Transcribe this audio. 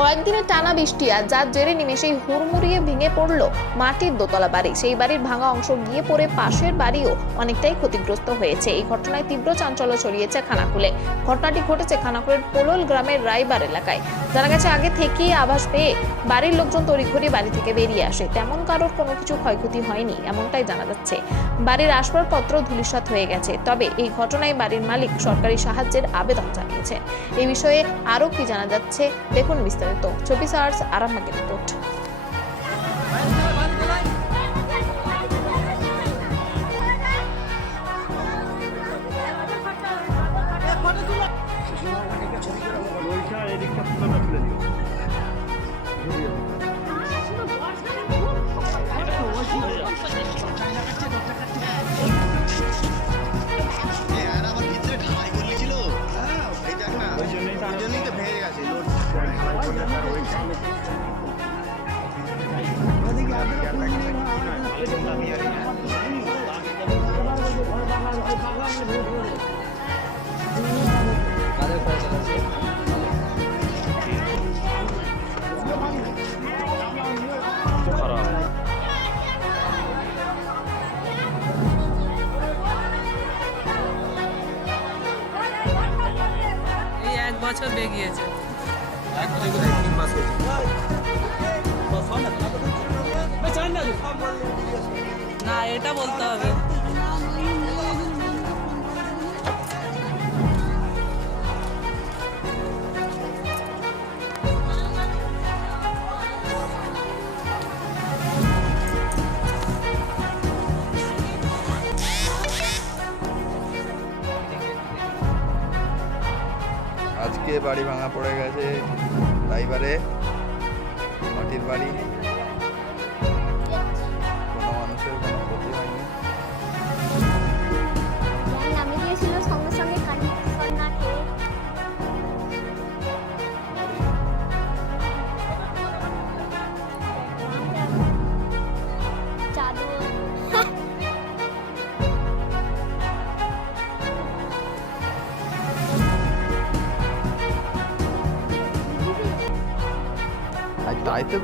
কয়েকদিনের টানা বৃষ্টি আর যার জেরে নিমেষেই হুড়মুড়িয়ে ভেঙে পড়ল মাটির দোতলা বাড়ি। সেই বাড়ির ভাঙা অংশ গিয়ে পড়ে পাশের বাড়িও অনেকটাই ক্ষতিগ্রস্ত হয়েছে। এই ঘটনায় তীব্র চাঞ্চল্য ছড়িয়েছে খানাকুলে। ঘটনাটি ঘটেছে খানাকুলের পোলল গ্রামের রায়বার এলাকায়। জানা গেছে, আগে থেকেই আভাস পেয়ে বাড়ির লোকজন তড়িঘড়ি বাড়ি থেকে বেরিয়ে আসে। তেমন কারোর কোনো কিছু ক্ষয়ক্ষতি হয়নি এমনটাই জানা যাচ্ছে। বাড়ির আসবাবপত্র ধূলিসাৎ হয়ে গেছে। তবে এই ঘটনায় বাড়ির মালিক সরকারি সাহায্যের আবেদন জানিয়েছে। এই বিষয়ে আরো কি জানা যাচ্ছে দেখুন বিস্তারিত 24 আওয়ার্স আরামবাগের রিপোর্ট। এই 1 বছর বেগিয়েছে। না, এটা বলতে হবে। আজকে বাড়ি ভাঙা পড়ে গেছে রাইবারে, মাটির বাড়ি। কোনো মানুষের কোনো ক্ষতি হয়নি। নামে দিয়েছিল সঙ্গে সঙ্গে কানেকশন না খেয়ে চাদর তাই তো